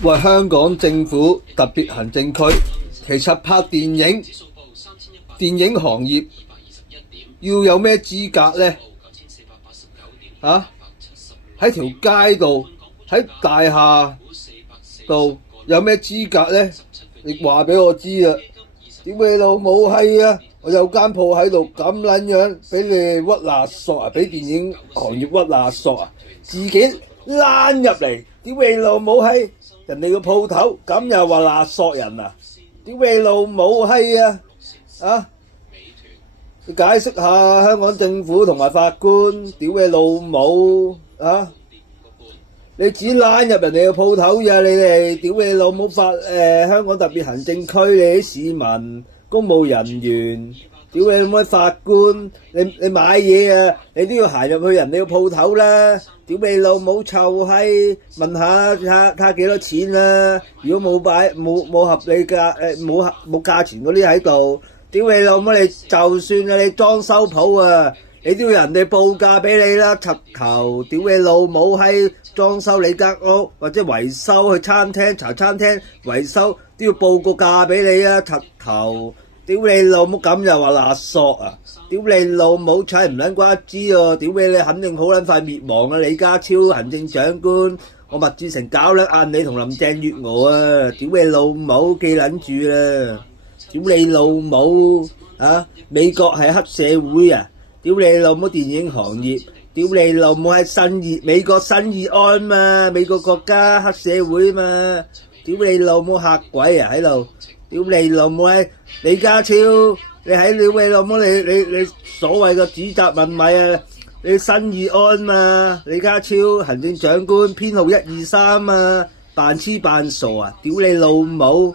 喂，香港政府特別行政區其實拍電影行業要有咩資格呢？喺條街度，喺大廈度有咩資格呢？你話俾我知啊！屌你老母閪啊！我有間鋪喺度咁撚樣，俾你哋屈勒索啊！俾電影行業屈勒索啊！自己躝入嚟，屌你老母閪！人哋個鋪頭咁又話勒索人啊！屌你老母閪啊！你解釋下香港政府同埋法官，屌你老母啊！你只躝入人哋個鋪頭呀！你哋屌你老母香港特別行政區你啲市民、公務人員，屌你老母法官，你買嘢啊，你都要行入去人哋個鋪頭啦！屌你老母臭閪，問下睇幾多錢啊？如果冇合理價冇價錢嗰啲喺度，屌你老母你就算啊你裝修鋪啊！你都要人哋報價俾你啦，柒頭！屌你老母閪，裝修你間屋或者維修去茶餐廳維修都要報個價俾你啊，柒頭！屌你老母咁又話勒索啊！屌你老母踩唔撚瓜支喎！屌你肯定好撚快滅亡啊！李家超行政長官，我麥志誠搞撚硬你同林鄭月娥啊！屌你老母記撚住啦！屌你老母美國係黑社會啊！屌你老母電影行業，屌你老母係美國新義安嘛，美國國家黑社會嘛，屌你老母嚇鬼啊喺度，屌你老母李家超，你喺屌你老母你所謂嘅指責問米啊，你新義安嘛，李家超行政長官編號123嘛，扮痴扮傻啊，屌你老母！